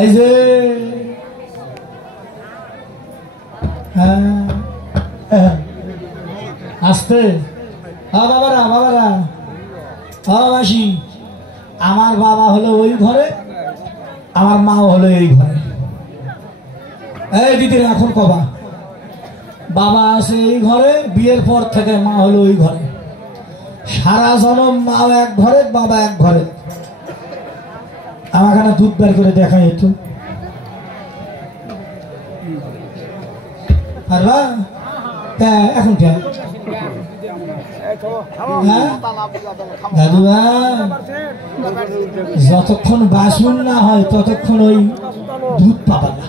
এই যে আসতে বাবারা বাবারা মাসি, আমার বাবা হলো ওই ঘরে, আমার মাও হলো এই ঘরে। এই দিদির এখন কবা বাবা আছে এই ঘরে, বিয়ের পর থেকে মা হলো ওই ঘরে, সারা জনম মাও এক ঘরে বাবা এক ঘরে। আমার এখানে দুধ বের করে দেখাই একটু। আর এখন কে দাদু যতক্ষণ বাসন না হয় ততক্ষণ ওই দুধ পাবা না।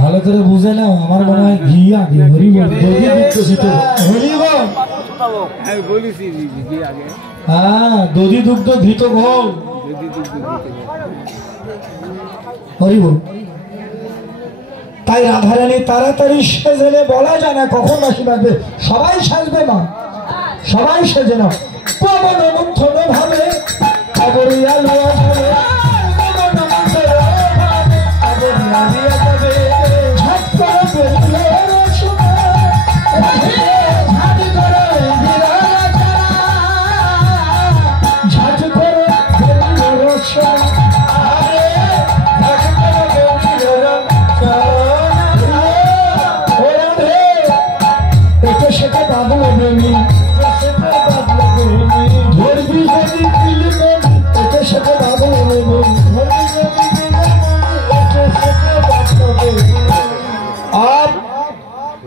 ভালো করে বুঝে নাও, আমার মনে হয় ঘি আগে হ্যাঁ দধি দুগ্ধ ঘিত ঘোল হরি বল। তাই রাধারানী তাড়াতাড়ি সেজে বলা যায় না কখন বাসি বাজবে, সবাই সাজবে মা, সবাই সেজে নাও। পবন মন্থন ভাবে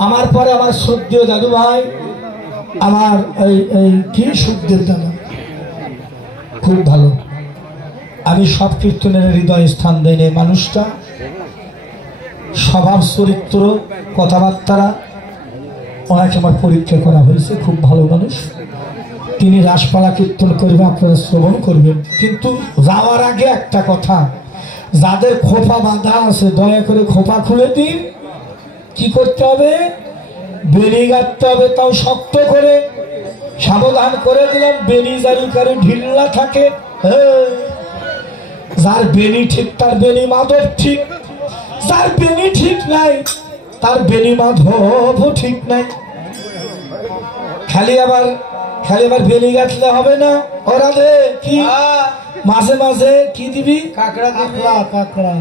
আমার পরে আমার শ্রদ্ধেয় দাদু ভাই, আমার এই কি সুখদেব দাদা খুব ভালো। আমি সব কীর্তনের হৃদয় স্থান দেন। এই মানুষটা স্বভাব চরিত্র কথাবার্তা ওনাকে আমার পরীক্ষা করা হয়েছে, খুব ভালো মানুষ। তিনি রাসপালা কীর্তন করবে, আপনারা শ্রবণ করবেন। কিন্তু যাওয়ার আগে একটা কথা, যাদের খোপা বাঁধা আছে দয়া করে খোপা খুলে দিন। কি করতে হবে? বেনি গাঁথতে হবে, তাও শক্ত করে। সাবধান করে দিলাম, বেনি জারি করে ঢিল্লা থাকে। যার বেনি ঠিক তার বেনি মাধব ঠিক, যার বেনি ঠিক নাই তার বেনি মাধবও ঠিক নাই। খালি আবার বেনি গাঁথলে হবে না। ওরা দে কি মাঝে মাঝে কি দিবি? কাঁকড়া কাঁকড়া কাঁকড়া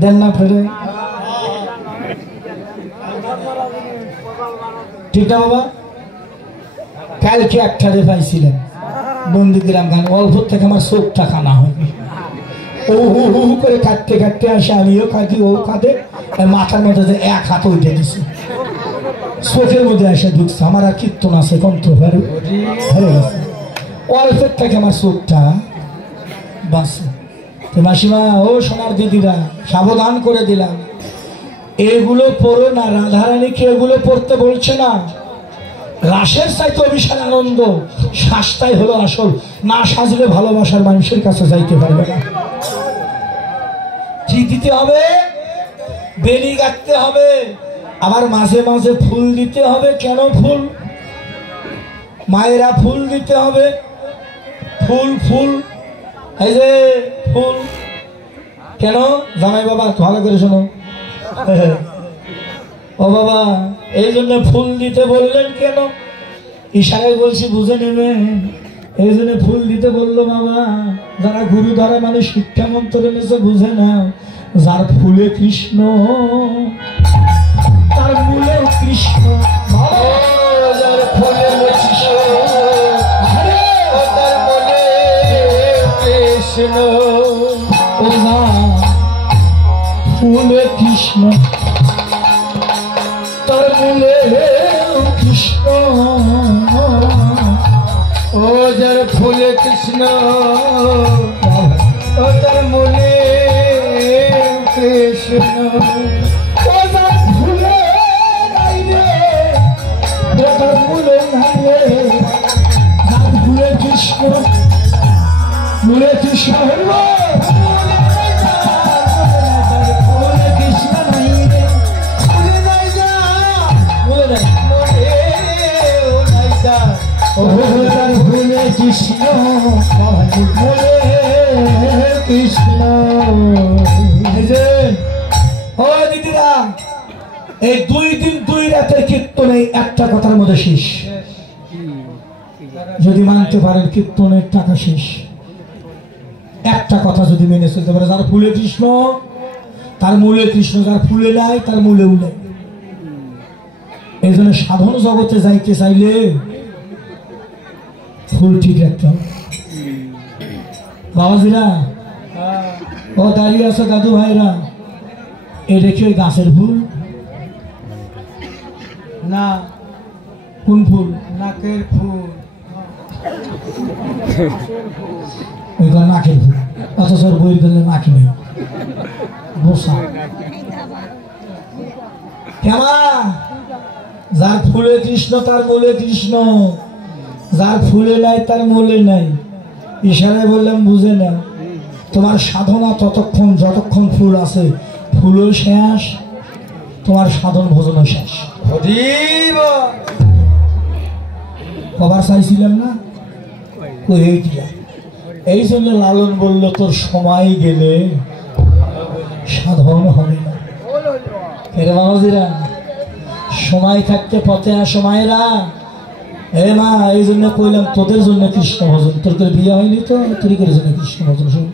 দেন না ফেরে, ঠিক না বাবা? কালকে একটা রে পাইছিলেন নন্দীগ্রাম গান, অল্প থেকে আমার চোখটা কানা হয়নি। ও হু হু করে কাটতে কাটতে আসে, আমিও কাঁদি, ও কাঁদে, মাথার মধ্যে যে এক হাত উঠে দিছে, চোখের মধ্যে এসে ঢুকছে। আমার আর কীর্তন আছে কণ্ঠ হয়ে গেছে, অল্প থেকে আমার চোখটা বাঁচে। মাসিমা ও সোনার দিদিরা সাবধান করে দিলাম, এগুলো পড়ো না। রাধারানীকে এগুলো পড়তে বলছে না। রাসের চাইতে বিশাল আনন্দ, শ্বাসটাই হলো আসল। না সাজলে ভালোবাসার মানুষের কাছে যাইতে পারবে না। কি দিতে হবে? বেনি গাঁথতে হবে, আবার মাঝে মাঝে ফুল দিতে হবে। কেন ফুল? মায়েরা ফুল দিতে হবে। ফুল ফুল এই যে ফুল কেন? জামাই বাবা ভালো করে শোনো, ও বাবা এই জন্য ফুল দিতে বললেন কেন? ইশারায় বলছি, বুঝে নেবেন। এই জন্য ফুল দিতে বললো বাবা। যারা গুরু দ্বারা মানে শিক্ষা মন্ত্র এনেছে বুঝে না, যার ফুলে কৃষ্ণ তার মূলে কৃষ্ণ, যার ফুলে কৃষ্ণ ফুলে কৃষ্ণ তার মূলে কৃষ্ণ, ও যার ফুলে কৃষ্ণ ও তার মূলে কৃষ্ণ, ও যার ফুলে নাই রে ও তার মূলে নাই রে, যার ফুলে কৃষ্ণ মূলে কৃষ্ণ হইব। ফুলে কৃষ্ণ ভবানী বলে কৃষ্ণ। ও দিদিরা, এই 2 দিন 2 রাতের কীর্তনে একটা কথার মধ্যে শেষ। যদি মানতে পারেন কীর্তনের টাকা শেষ। একটা কথা যদি মেনে চলতে পারে, যার ফুলে কৃষ্ণ তার মূলে কৃষ্ণ, যার ফুলে নাই তার মূলেও নাই। এই জন্য সাধন জগতে যাইতে চাইলে ফুল ঠিক রাখতে হবে। বাবাজিরা, ও দাঁড়িয়ে আছে দাদু ভাইরা, এ দেখি ওই গাছের ফুল না, কোন ফুল? নাকের ফুল। ওইগুলো নাকের ফুল, অথচ বই গেলে নাকি নেই বসা। কেমন? যার ফুলে কৃষ্ণ তার মূলে কৃষ্ণ, যার ফুলে নাই তার মূলে নাই। ইশারায় বললাম বুঝে না। তোমার সাধনা ততক্ষণ যতক্ষণ ফুল আছে, ফুলও শেষ, তোমার সাধন ভোজনও শেষ। কবার চাইছিলাম না, এই জন্য লালন বলল তোর সময় গেলে সাধন হবে না। বাবাজিরা, সময় থাকতে পথে আসো মায়েরা। এ মা, এই জন্য কইলাম তোদের জন্য কৃষ্ণ ভজন। তোর করে বিয়ে হয়নি তো, তোর করে জন্য কৃষ্ণ ভজন শুন।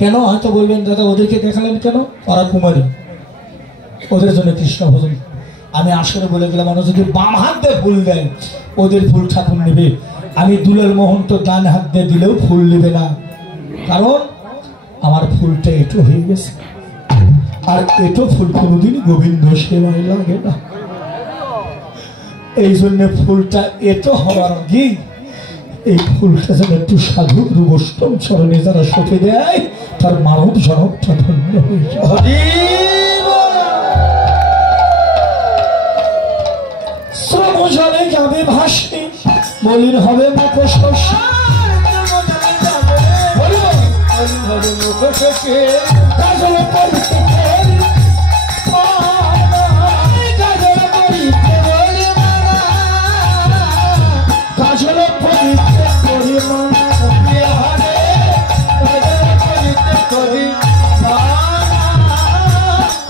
কেন? হয়তো বলবেন দাদা ওদেরকে দেখালেন কেন? ওরা কুমারী, ওদের জন্য কৃষ্ণ ভজন। আমি আসলে বলে গেলাম, মানুষ যদি বাম হাত দিয়ে ফুল দেয় ওদের ফুল ঠাকুর নেবে। আমি দুলের মোহন তো ডান হাত দিয়ে দিলেও ফুল নেবে না, কারণ আমার ফুলটা এটো হয়ে গেছে। আর এটো ফুল কোনোদিন গোবিন্দ সেবায় লাগে না। এই জন্য ফুলটা এটো হওয়ার আগে এই ফুলটা যেন একটু সাধু বৈষ্ণব চরণে যারা সঁপে দেয়, তার মানব জনকটা ধন্য হয়ে যায়। শ্রমজলে যাবে ভাসে, মলিন হবে মুখোশ।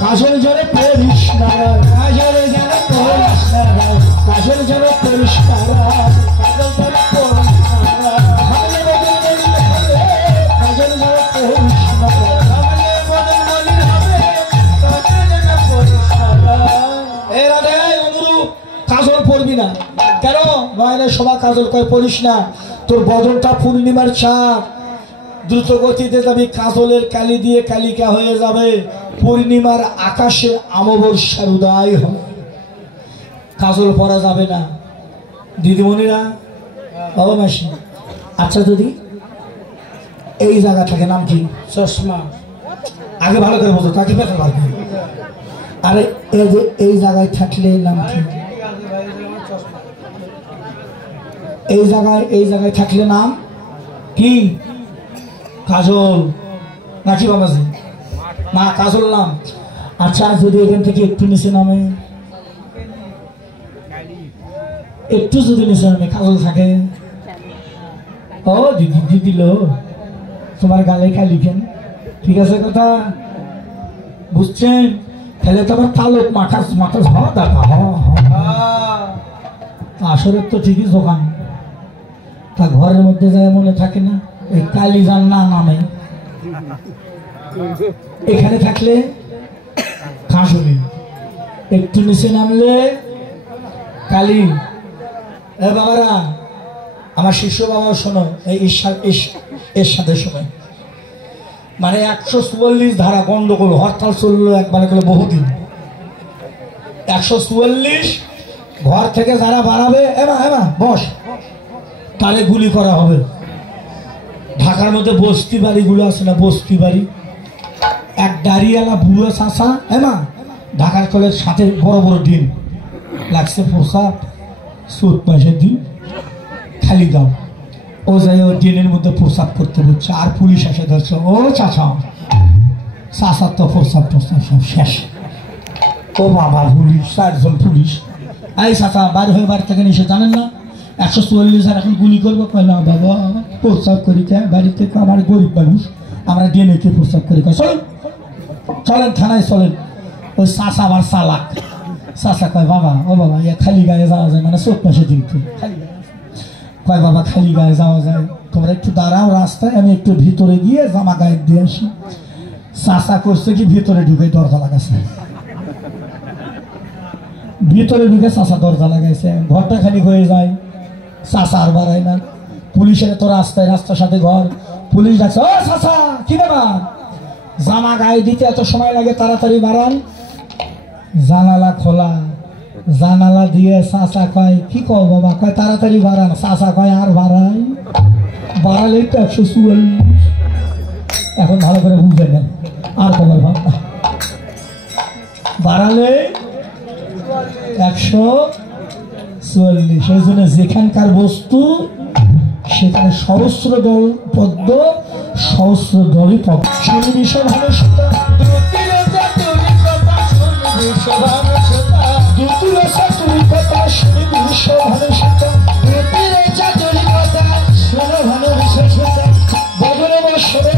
কাজল জলে পড়িস না, কাজলে যেন পড়িস না, কাজল যেন পড়িস না, কাজল যেন পড়িস না, কাজল যেন পড়িস না। এর আগে অনুরূপ কাজল পড়বি না কেন? মায়ের সবাই কাজল করে পড়িস না। তোর বদনটা পূর্ণিমার চাঁদ, দ্রুত গতিতে যাবি, কাজলের কালি দিয়ে কালিকা হয়ে যাবে। পূর্ণিমার আকাশে অমাবস্যার উদয় হবে, কাজল পরা যাবে না। দিদিমণিরা, বাবা মাসি, আচ্ছা যদি এই জায়গা থাকে, নাম কি? চশমা। আগে ভালো করে বলতো, তাকে পেতে পারবে। আরে এই যে এই জায়গায় থাকলে নাম কি? এই জায়গায় থাকলে নাম কি? কাজল নাকি বাবাজি? না, কাজল নাম। আচ্ছা যদি এখান থেকে একটু নিচে নামে, একটু যদি নিচে নামে কাজল থাকে, ও দিদি দিল তোমার গালে খালি কেন? ঠিক আছে কথা বুঝছেন? তাহলে তো আবার তালুক মাথাস মাথাস দেখা আসরের তো ঠিকই দোকান, তা ঘরের মধ্যে যায় মনে থাকে না, এই কালী যান না নামে। এখানে থাকলে কাজলি, একটু নিচে নামলে কালী। বাবারা, আমার শিষ্য বাবা শোনো, এই এর সাথে সময় মানে 144 ধারা গন্ডগোল, হরতাল চললো একবারে করে বহুদিন। 144 ঘর থেকে যারা বাড়াবে, এমা বস, তারে গুলি করা হবে। ঢাকার মধ্যে বস্তি বাড়িগুলো আছে না, বস্তি বাড়ি, এক দাঁড়িয়েলা বুড়ো চাষা, ঢাকার কলের সাথে বড় বড় ডিম লাগছে, প্রসাদ 4 মাসের দিন খালি দাও। ও যাই ও ডিনের মধ্যে প্রসাদ করতে বলছে, আর পুলিশ এসে ধরছে, ও চাচা চাচার তো প্রসাদ সব শেষ। ও বাবা পুলিশ, 4 জন পুলিশ। এই চাচা বাড়ি হয়ে বাড়ি থেকে নিষে জানেন না, 144 আর এখন গুলি করবো? কয় না বাবা, প্রস্তাব করি বাড়িতে, আমার গরিব মানুষ, আমরা ডেনেকে প্রস্তাব করি। চলেন চলেন থানায় চলেন। ওই চাষা আবার চালাক, চাষা কয় বাবা, ও বাবা ইয়া খালি গায়ে যাওয়া যায়, মানে 14 মাসে কিন্তু কয় বাবা খালি গায়ে যাওয়া যায়, তোমরা একটু দাঁড়াও রাস্তায়, আমি একটু ভিতরে গিয়ে জামা গায়ে দিয়ে আসি। চাষা করছে কি ভিতরে ঢুকে দরজা লাগাচ্ছে, ভিতরে ঢুকে চাষা দরজা লাগাইছে, ঘরটা খালি হয়ে যায়, চাষা আর বাড়ায় না। পুলিশের তো রাস্তায়, রাস্তার সাথে ঘর, পুলিশ ডাকছে, ও চাষা কি ব্যাপার, জামা গায়ে দিতে এত সময় লাগে, তাড়াতাড়ি বাড়ান। জানালা খোলা, জানালা দিয়ে চাষা কয় কি কও বাবা, কয় তাড়াতাড়ি বাড়ান। চাষা কয় আর বাড়াই, বাড়ালেই তো 144। এখন ভালো করে বুঝে নেন, আর খবর ভাবনা, বাড়ালে 144। সেই জন্য যেখানকার বস্তু সেখানে সহস্র দল পদ্ম, সহস্র দলই পদ্ম। বদলে বসরে